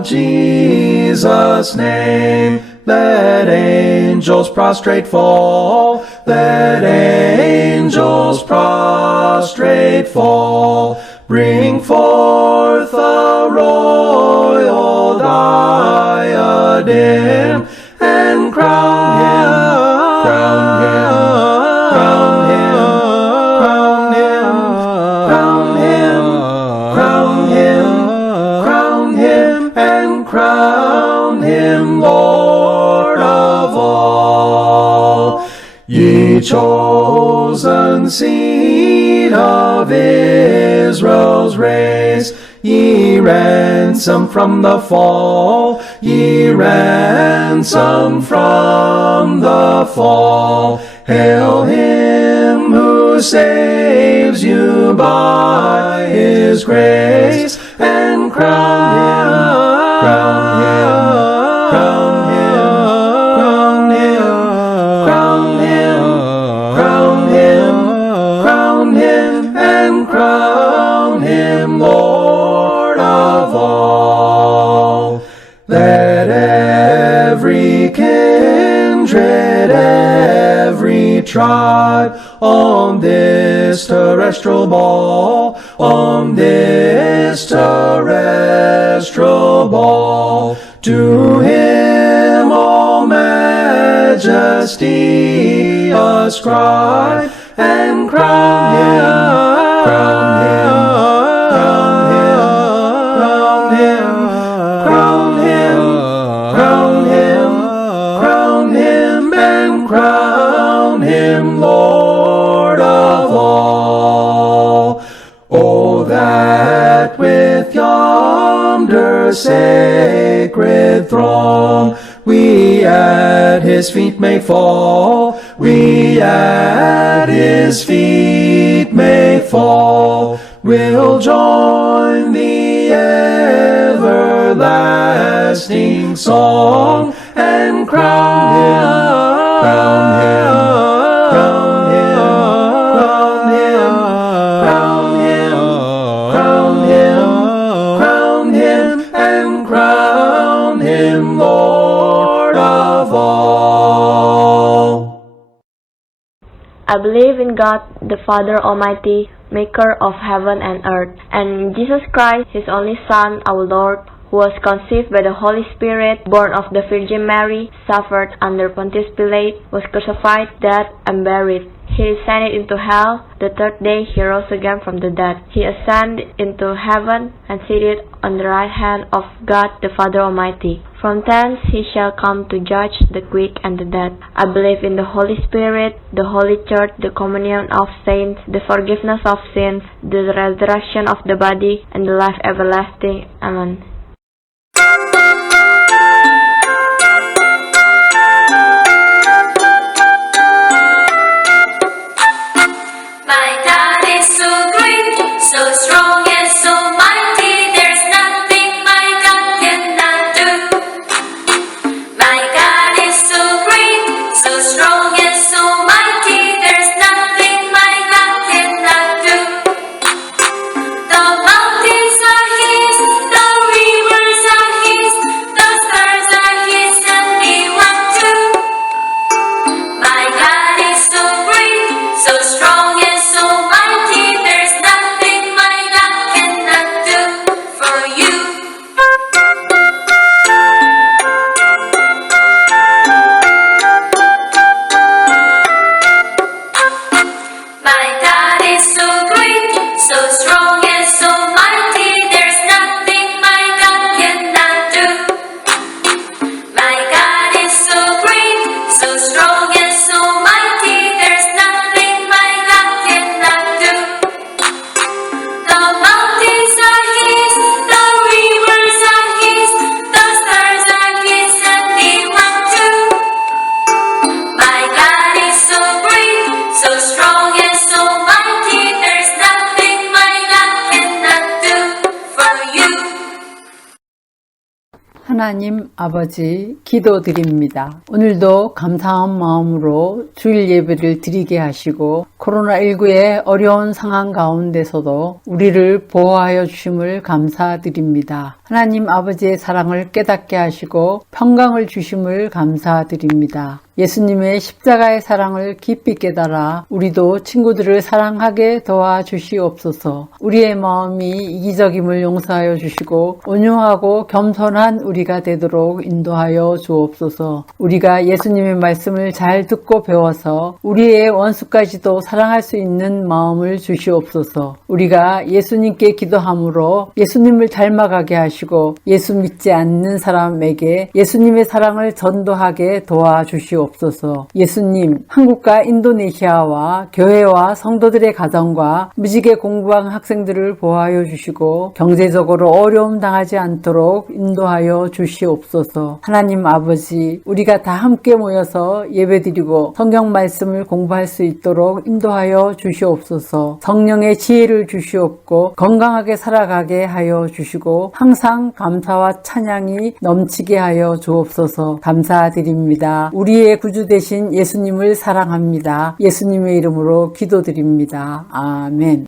of Jesus' name. Let angels prostrate fall. Let angels prostrate fall. Bring forth a royal diadem and crown him, crown him, crown him, crown him, crown him, crown him, crown him, and crown him Lord of all. Ye chosen seed of Israel's race, ye ransomed from the fall, ye ransomed from the fall. Hail him who saves you by his grace, and crown him, crown him, crown him, crown him, crown him, crown him, crown him, and crown him Lord of all. Let every kindred, every tribe on this terrestrial ball, on this terrestrial ball, to him all majesty ascribe, and crown him, crown him, crown him, crown him, crown him, crown him, crown him, and crown him Lord of all. Oh, that with yonder sacred throng we at his feet may fall, we at his feet may fall. We'll join the everlasting song, and crown him, crown him, crown him, crown him, crown him, crown him, crown him, and crown him Lord of all. I believe in God, the Father Almighty, maker of heaven and earth, and in Jesus Christ, his only Son, our Lord, who was conceived by the Holy Spirit, born of the Virgin Mary, suffered under Pontius Pilate, was crucified, died, and buried. He descended into hell. The third day he rose again from the dead. He ascended into heaven and seated on the right hand of God the Father Almighty. From thence he shall come to judge the quick and the dead. I believe in the Holy Spirit, the Holy Church, the communion of saints, the forgiveness of sins, the resurrection of the body, and the life everlasting. Amen. So strong and so mighty, there's nothing my God cannot do. My God is so great, so strong and so mighty, there's nothing my God cannot do. The mountains are his, the rivers are his, the stars are his, and we want to. My God is so great, so strong and so mighty, there's nothing my God cannot do for you. My God is so great, so strong and so mighty, there's nothing my God cannot do. My God is so great, so strong and so mighty, there's nothing my God cannot do. The mountains are his, the rivers are his, the stars are his, and we want to. My God is so great, so strong and so mighty, there's nothing my God cannot do for you. 하나님 아버지 기도드립니다. 오늘도 감사한 마음으로 주일 예배를 드리게 하시고 코로나19의 어려운 상황 가운데서도 우리를 보호하여 주심을 감사드립니다. 하나님 아버지의 사랑을 깨닫게 하시고 평강을 주심을 감사드립니다. 예수님의 십자가의 사랑을 깊이 깨달아 우리도 친구들을 사랑하게 도와주시옵소서. 우리의 마음이 이기적임을 용서하여 주시고 온유하고 겸손한 우리가 되도록 인도하여 주옵소서. 우리가 예수님의 말씀을 잘 듣고 배워서 우리의 원수까지도 사랑할 수 있는 마음을 주시옵소서. 우리가 예수님께 기도함으로 예수님을 닮아가게 하시고 예수 믿지 않는 사람에게 예수님의 사랑을 전도하게 도와주시옵소서. 예수님, 한국과 인도네시아와 교회와 성도들의 가정과 무지개 공부한 학생들을 보호하여 주시고 경제적으로 어려움 당하지 않도록 인도하여 주시옵소서. 하나님 아버지, 우리가 다 함께 모여서 예배드리고 성경 말씀을 공부할 수 있도록 인도하여 주시옵소서. 성령의 지혜를 주시옵고 건강하게 살아가게 하여 주시고 항상 감사와 찬양이 넘치게 하여 주옵소서. 감사드립니다. 우리의 구주 되신 예수님을 사랑합니다. 예수님의 이름으로 기도드립니다. 아멘.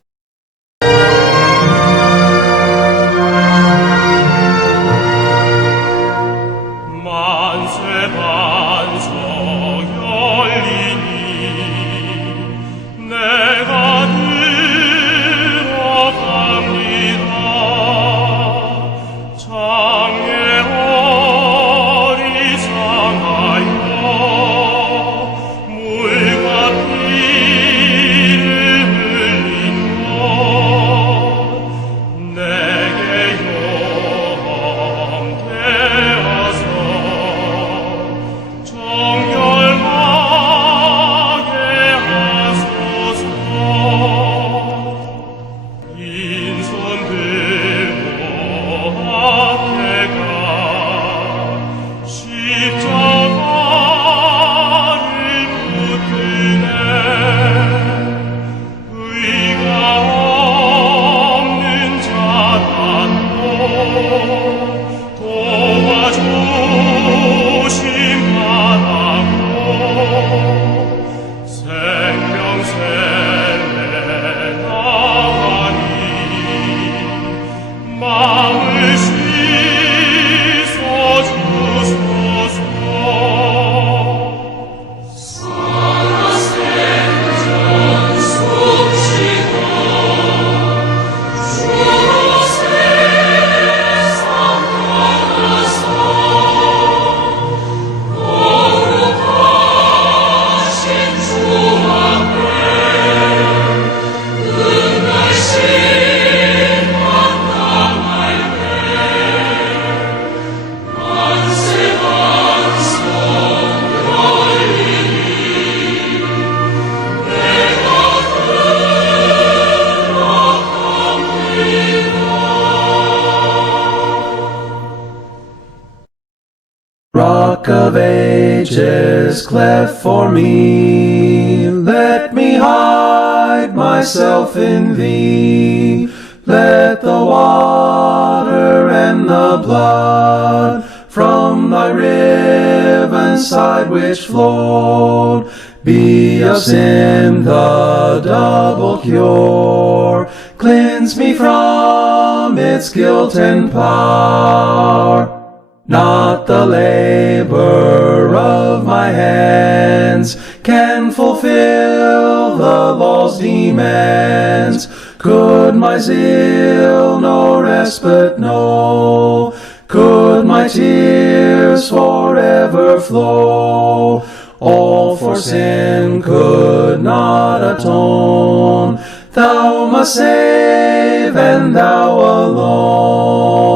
Rock of ages, cleft for me, let me hide myself in thee. Let the water and the blood from thy riven side which flowed be of sin the double cure. Cleanse me from its guilt and power. Not the labor of my hands can fulfill the law's demands. Could my zeal no respite know? Could my tears forever flow? All for sin could not atone. Thou must save, and thou alone.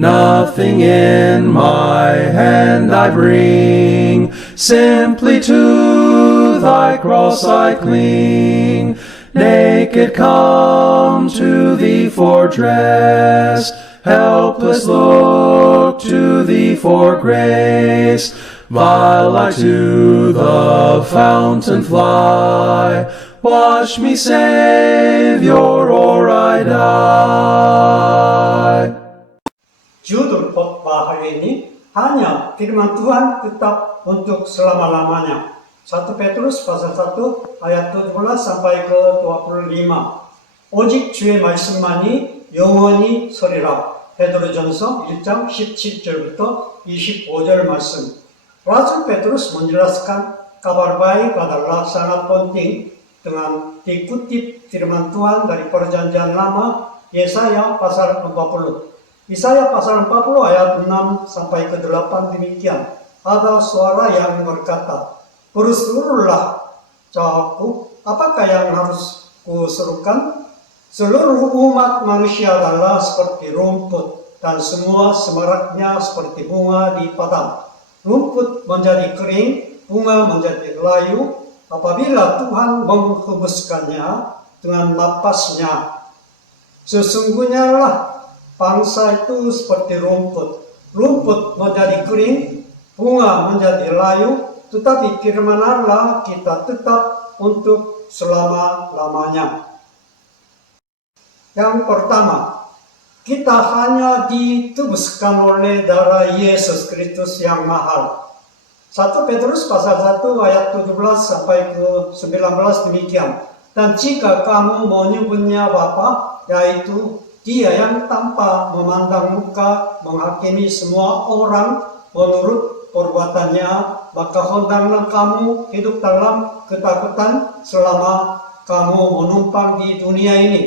Nothing in my hand I bring, simply to thy cross I cling. Naked come to thee for dress, helpless look to thee for grace. While I to the fountain fly, wash me, Savior, or I die. Judul khotbah hari ini hanya firman Tuhan tetap untuk selama-lamanya. 1 Petrus pasal 1 ayat 17 sampai ke 25. 오직 주의 말씀만이 영원히 서리라. 베드로전서 1장 17절부터 25절 말씀. Rasul Petrus menjelaskan kabar baik adalah sangat penting dengan dikutip firman Tuhan dari Perjanjian Lama, Yesaya pasal 40. Yesaya pasal 40 ayat 6 sampai ke 8 demikian. Ada suara yang berkata, berserulah jawabku, apakah yang harus kuserukan? Seluruh umat manusia adalah seperti rumput, dan semua semaraknya seperti bunga di padang. Rumput menjadi kering, bunga menjadi layu, apabila Tuhan menghembuskannya dengan napasnya. Sesungguhnya lah bangsa itu seperti rumput. Rumput menjadi kering, bunga menjadi layu, tetapi firman Allah kita tetap untuk selama-lamanya. Yang pertama, kita hanya ditebuskan oleh darah Yesus Kristus yang mahal. 1 Petrus pasal 1 ayat 17 sampai ke 19 demikian. Dan jika kamu menyebutnya Bapa, yaitu Dia yang tanpa memandang muka menghakimi semua orang menurut perbuatannya, maka hendaklah kamu hidup dalam ketakutan selama kamu menumpang di dunia ini.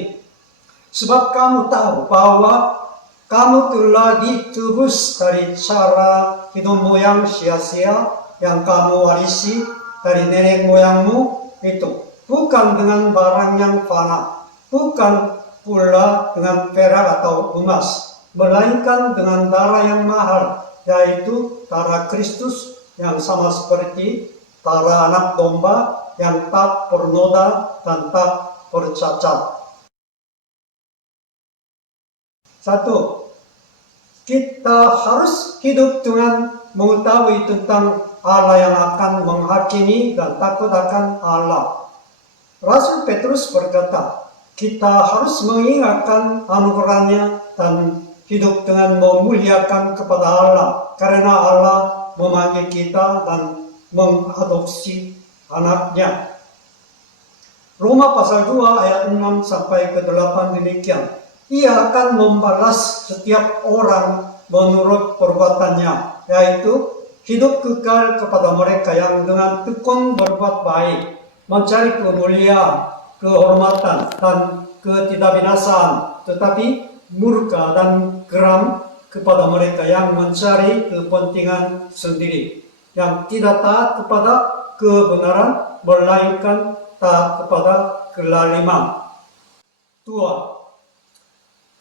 Sebab kamu tahu bahwa kamu telah ditebus dari cara hidup moyang sia-sia yang kamu warisi dari nenek moyangmu itu. Bukan dengan barang yang fana, bukan pula dengan perak atau emas, melainkan dengan darah yang mahal, yaitu darah Kristus yang sama seperti darah anak domba yang tak bernoda dan tak bercacat. 1. Kita harus hidup dengan mengetahui tentang Allah yang akan menghakimi dan takut akan Allah. Rasul Petrus berkata, kita harus mengingatkan anugerahnya dan hidup dengan memuliakan kepada Allah, karena Allah memanggil kita dan mengadopsi anaknya. Roma pasal 2 ayat 6 sampai ke 8 demikian. Ia akan membalas setiap orang menurut perbuatannya, yaitu hidup kekal kepada mereka yang dengan tekun berbuat baik, mencari kemuliaan, kehormatan, dan ketidakbinasaan, tetapi murka dan geram kepada mereka yang mencari kepentingan sendiri, yang tidak taat kepada kebenaran, melainkan taat kepada kelaliman. 2.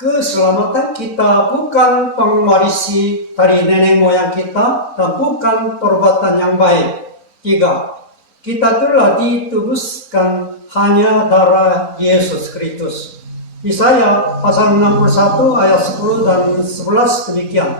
Keselamatan kita bukan pengwarisi dari nenek moyang kita dan bukan perbuatan yang baik. 3. Kita telah ditebuskan hanya darah Yesus Kristus. Yesaya pasal 61 ayat 10 dan 11 demikian.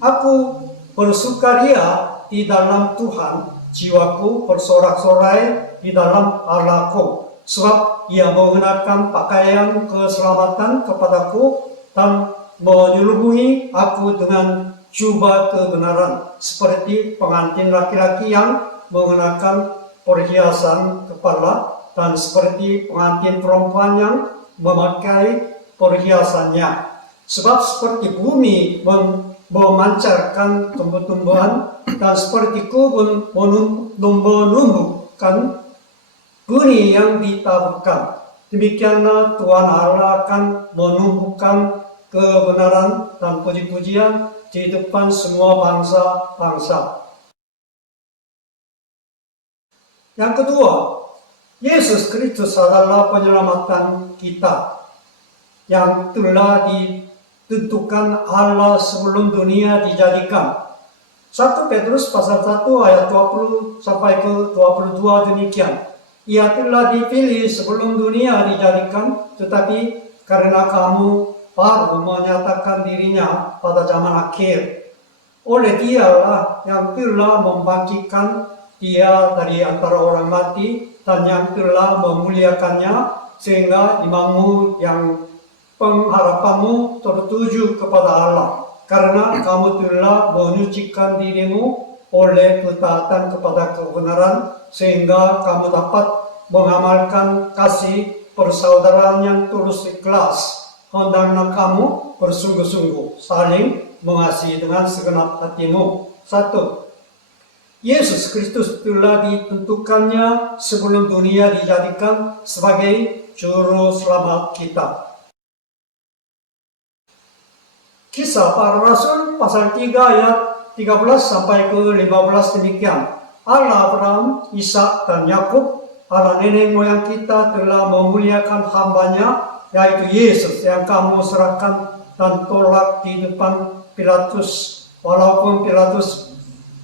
Aku bersukaria di dalam Tuhan, jiwaku bersorak-sorai di dalam Allahku. Sebab Ia mengenakan pakaian keselamatan kepadaku dan menyelubungi aku dengan jubah kebenaran, seperti pengantin laki-laki yang mengenakan perhiasan kepala dan seperti pengantin perempuan yang memakai perhiasannya. Sebab seperti bumi memancarkan tumbuh-tumbuhan dan seperti kebun menumbuhkan benih yang ditaburkan, demikianlah Tuhan Allah akan menumbuhkan kebenaran dan puji-pujian di depan semua bangsa-bangsa. Yang kedua, Yesus Kristus adalah penyelamatan kita yang telah ditentukan Allah sebelum dunia dijadikan. 1 Petrus pasal 1 ayat 20 sampai ke 22 demikian. Ia telah dipilih sebelum dunia dijadikan, tetapi karena kamu baru menyatakan dirinya pada zaman akhir, oleh Dialah yang telah membangkitkan Dia dari antara orang mati dan yang telah memuliakannya, sehingga imanmu yang pengharapanmu tertuju kepada Allah, karena kamu telah menyucikan dirimu oleh ketaatan kepada kebenaran, sehingga kamu dapat mengamalkan kasih persaudaraan yang tulus ikhlas. Hendaklah kamu bersungguh-sungguh saling mengasihi dengan segenap hatimu. 1. Yesus Kristus telah ditentukannya sebelum dunia dijadikan sebagai juru selamat kita. Kisah Para Rasul pasal 3 ayat 13 sampai ke 15 demikian. Allah Abraham, Ishak dan Yakub, Allah nenek moyang kita telah memuliakan hambanya, yaitu Yesus yang kamu serahkan dan tolak di depan Pilatus. Walaupun Pilatus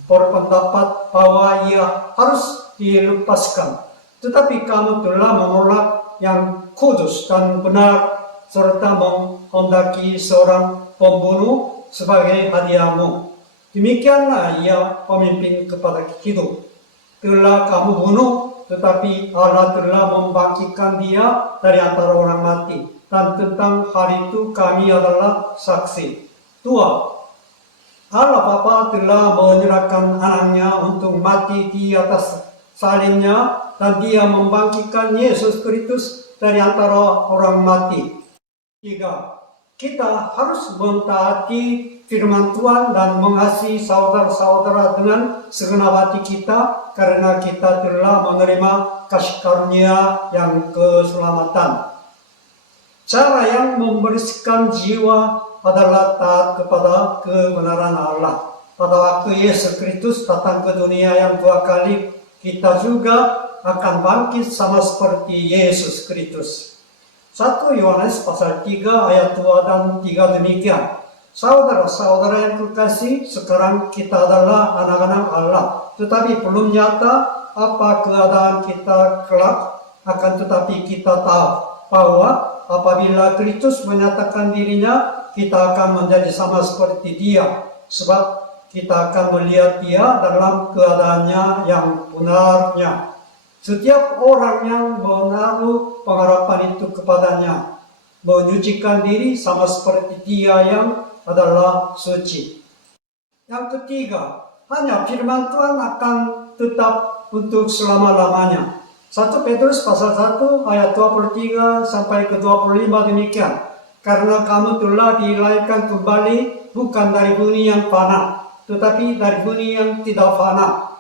berpendapat bahwa ia harus dilepaskan, tetapi kamu telah menolak yang kudus dan benar, serta menghendaki seorang pembunuh sebagai hadiahmu. Demikianlah ia pemimpin kepada hidup. Telah kamu bunuh, tetapi Allah telah membangkitkan dia dari antara orang mati. Dan tentang hal itu kami adalah saksi. 2. Allah Bapa telah menyerahkan anaknya untuk mati di atas salibnya, dan dia membangkitkan Yesus Kristus dari antara orang mati. 3. Kita harus mentaati firman Tuhan dan mengasihi saudara-saudara dengan segenap hati kita, karena kita telah menerima kasih karunia yang keselamatan. Cara yang membersihkan jiwa adalah taat kepada kebenaran Allah. Pada waktu Yesus Kristus datang ke dunia yang 2 kali, kita juga akan bangkit sama seperti Yesus Kristus. 1 Yohanes pasal 3 ayat 2 dan 3 demikian. Saudara-saudara yang kekasih, sekarang kita adalah anak-anak Allah, tetapi belum nyata apa keadaan kita kelak. Akan tetapi kita tahu bahwa apabila Kristus menyatakan dirinya, kita akan menjadi sama seperti dia, sebab kita akan melihat dia dalam keadaannya yang benarnya. Setiap orang yang menaruh pengharapan itu kepadanya menyucikan diri sama seperti dia yang adalah suci. Yang ketiga, hanya firman Tuhan akan tetap untuk selama-lamanya. 1 Petrus pasal 1 ayat 23 sampai ke 25 demikian. Karena kamu telah dilahirkan kembali bukan dari bumi yang fana, tetapi dari bumi yang tidak fana,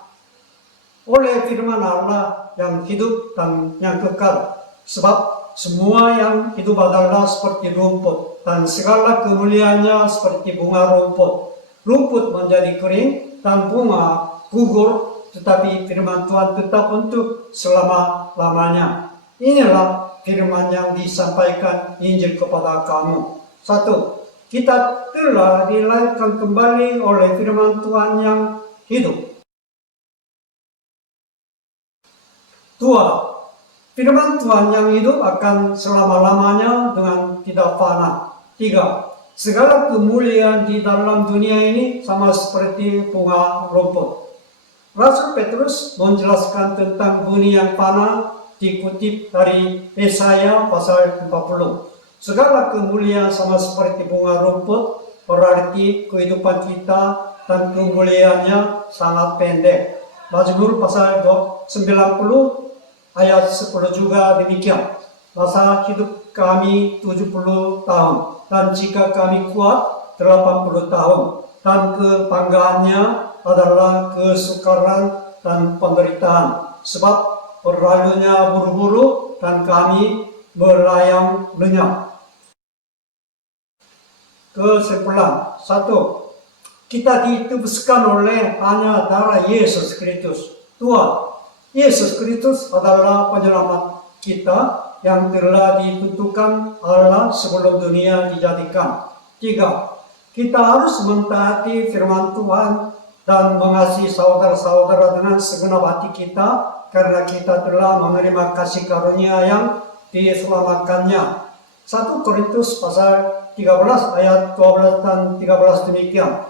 oleh firman Allah yang hidup dan yang kekal. Sebab semua yang hidup adalah seperti rumput, dan segala kemuliaannya seperti bunga rumput. Rumput menjadi kering dan bunga gugur, tetapi firman Tuhan tetap untuk selama-lamanya. Inilah firman yang disampaikan Injil kepada kamu. 1. Kita telah dilahirkan kembali oleh firman Tuhan yang hidup. 2. Firman Tuhan yang hidup akan selama-lamanya dengan tidak fana. 3. Segala kemuliaan di dalam dunia ini sama seperti bunga rumput. Rasul Petrus menjelaskan tentang bumi yang fana dikutip dari Yesaya pasal 40. Segala kemuliaan sama seperti bunga rumput, berarti kehidupan kita dan kemuliaannya sangat pendek. Mazmur pasal 90 ayat 10 juga demikian. Masa hidup kami 70 tahun, dan jika kami kuat 80 tahun. Dan kebanggaannya adalah kesukaran dan penderitaan, sebab berlalunya buru-buru dan kami berlayang lenyap. Kesimpulan. 1. Kita ditebuskan oleh hanya darah Yesus Kristus. 2. Yesus Kristus adalah penyelamat kita yang telah ditentukan Allah sebelum dunia dijadikan. 3. Kita harus mentaati firman Tuhan dan mengasihi saudara-saudara dengan segenap hati kita, karena kita telah menerima kasih karunia yang diselamatkannya. 1 Korintus pasal 13 ayat 12 dan 13 demikian.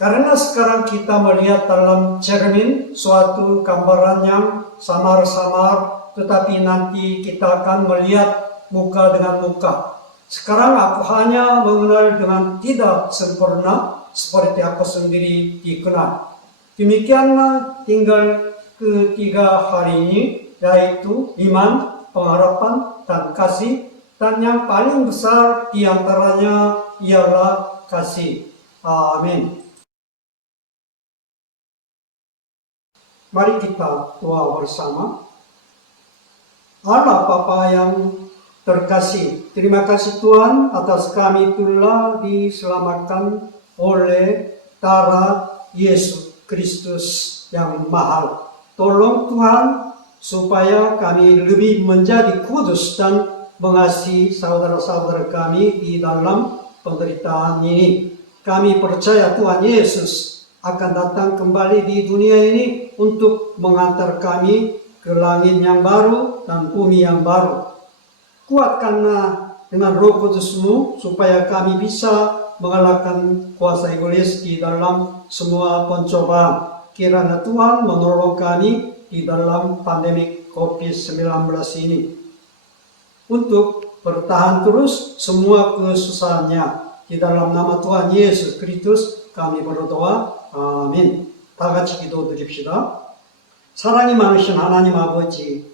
Karena sekarang kita melihat dalam cermin suatu gambaran yang samar-samar, tetapi nanti kita akan melihat muka dengan muka. Sekarang aku hanya mengenal dengan tidak sempurna, seperti aku sendiri dikenal. Demikianlah tinggal ketiga hari ini, yaitu iman, pengharapan, dan kasih, dan yang paling besar di antaranya ialah kasih. Amin. Mari kita doa bersama. Allah Bapa yang terkasih, terima kasih Tuhan atas kami telah diselamatkan oleh darah Yesus Kristus yang mahal. Tolong Tuhan supaya kami lebih menjadi kudus dan mengasihi saudara-saudara kami di dalam penderitaan ini. Kami percaya Tuhan Yesus akan datang kembali di dunia ini untuk mengantar kami ke langit yang baru dan bumi yang baru. Kuatkanlah dengan Roh Kudus-Mu supaya kami bisa mengalahkan kuasa iblis di dalam semua pencobaan. Kiranya Tuhan menolong kami di dalam pandemi COVID-19 ini untuk bertahan terus semua kesusahannya. Di dalam nama Tuhan Yesus Kristus kami berdoa. 아멘. 다 같이 기도드립시다. 사랑이 많으신 하나님 아버지,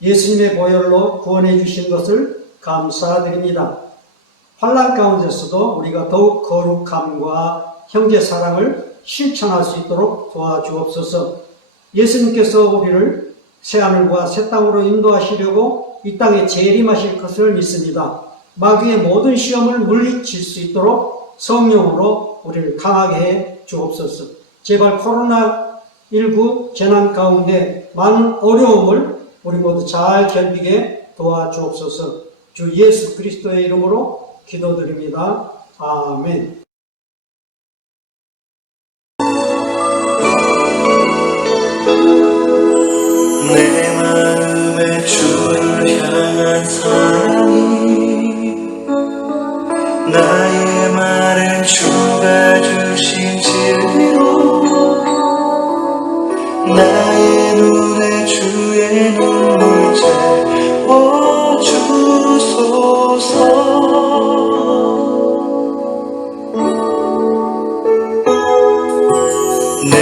예수님의 보혈로 구원해 주신 것을 감사드립니다. 환난 가운데서도 우리가 더욱 거룩함과 형제 사랑을 실천할 수 있도록 도와주옵소서. 예수님께서 우리를 새하늘과 새 땅으로 인도하시려고 이 땅에 재림하실 것을 믿습니다. 마귀의 모든 시험을 물리칠 수 있도록 성령으로 우리를 강하게 해 주옵소서. 제발 코로나19 재난 가운데 많은 어려움을 우리 모두 잘 견디게 도와주옵소서. 주 예수 그리스도의 이름으로 기도드립니다. 아멘. 내 마음에 주를 향한 사랑이 나의 말은 주가 주신 진리로 나의 눈에 주의 눈물 채워주소서. 내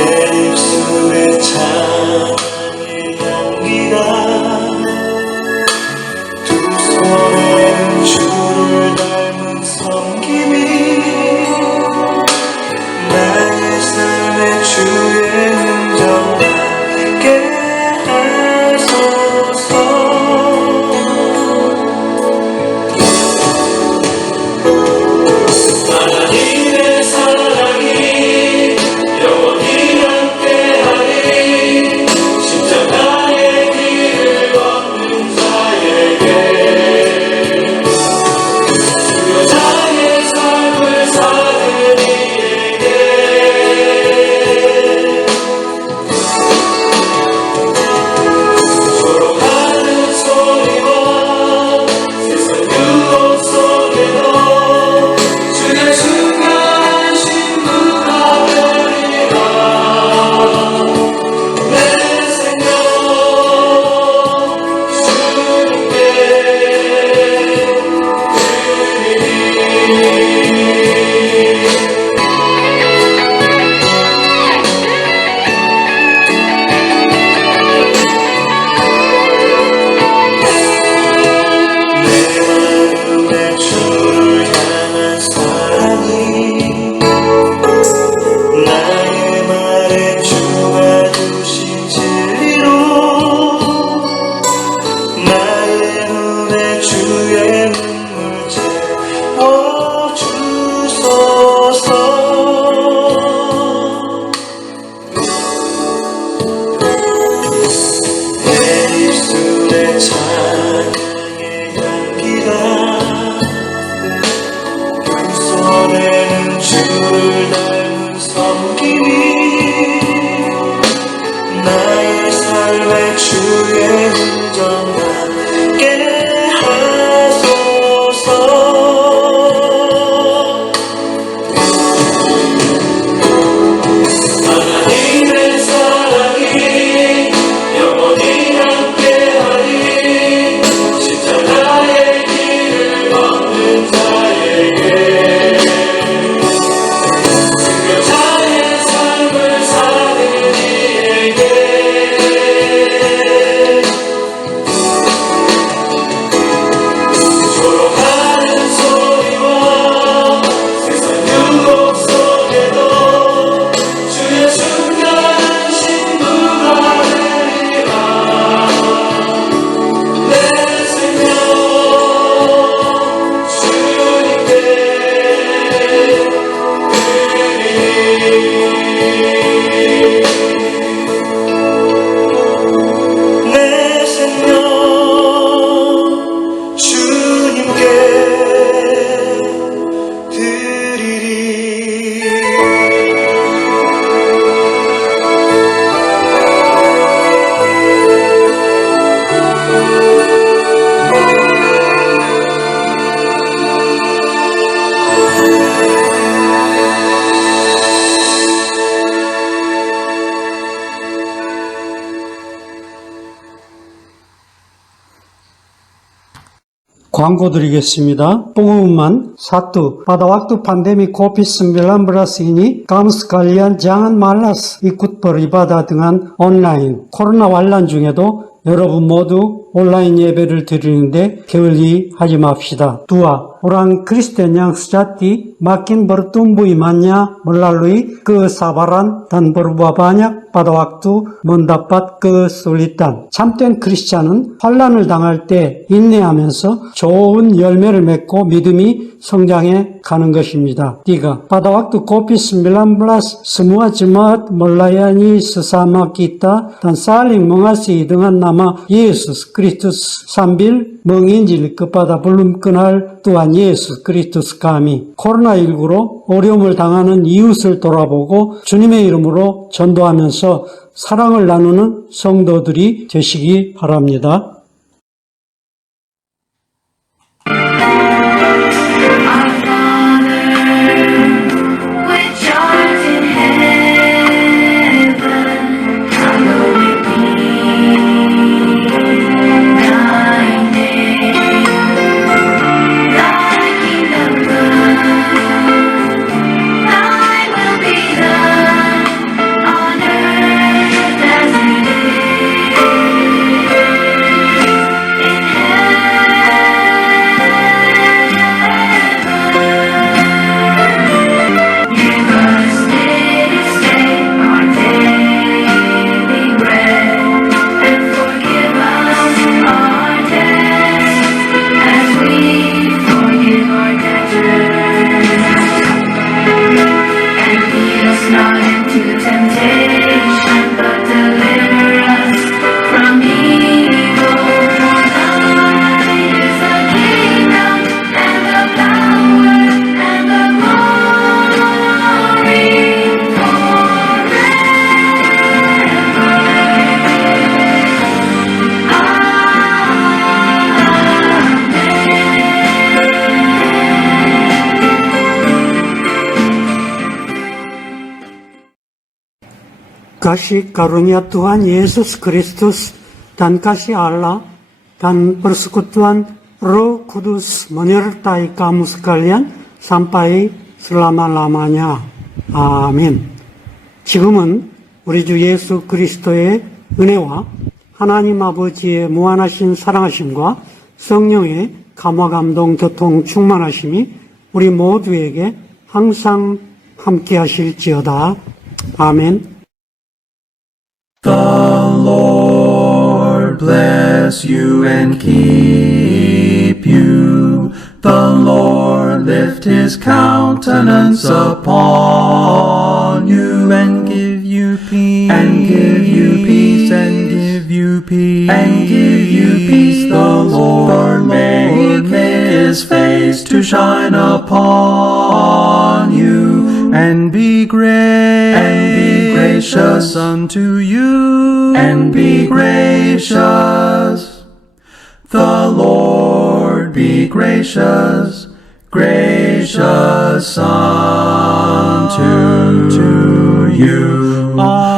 입술에 찬양의 향기가 두 손에는 주를 닮은 섬김이 광고 드리겠습니다. pengumuman 1. Pada waktu pandemi COVID-19 ini, kamu sekalian jangan malas ikut beribadah dengan online. 코로나 환란 중에도 여러분 모두 온라인 예배를 드리는데 게을리하지 맙시다. 2. Orang Kristen yang sejati makin bertumbuh imannya melalui kesabaran dan berbuah banyak pada waktu mendapat kesulitan. 참된 크리스찬은 환란을 당할 때 인내하면서 좋은 열매를 맺고 믿음이 성장해 가는 것입니다. 3. Pada waktu COVID-19 semua jemaat melayani sesama kita dan saling mengasihi dengan nama Yesus Kristus sambil menginjil kepada belum kenal Tuhan Yesus Kristus kami. 코로나19로 어려움을 당하는 이웃을 돌아보고 주님의 이름으로 전도하면서 사랑을 나누는 성도들이 되시기 바랍니다. Kasih karunia Tuhan Yesus Kristus dan kasih Allah dan persekutuan Roh Kudus menyertai kamu sekalian sampai selama-lamanya. 아멘. 지금은 우리 주 예수 그리스도의 은혜와 하나님 아버지의 무한하신 사랑하심과 성령의 감화 감동 교통 충만하심이 우리 모두에게 항상 함께 하실지어다. 아멘. The Lord bless you and keep you. The Lord lift his countenance upon you and give you peace. And give you peace. And give you peace. And give you peace. The Lord make his face to shine upon you and be gracious unto you, and be gracious. The Lord be gracious, gracious unto you.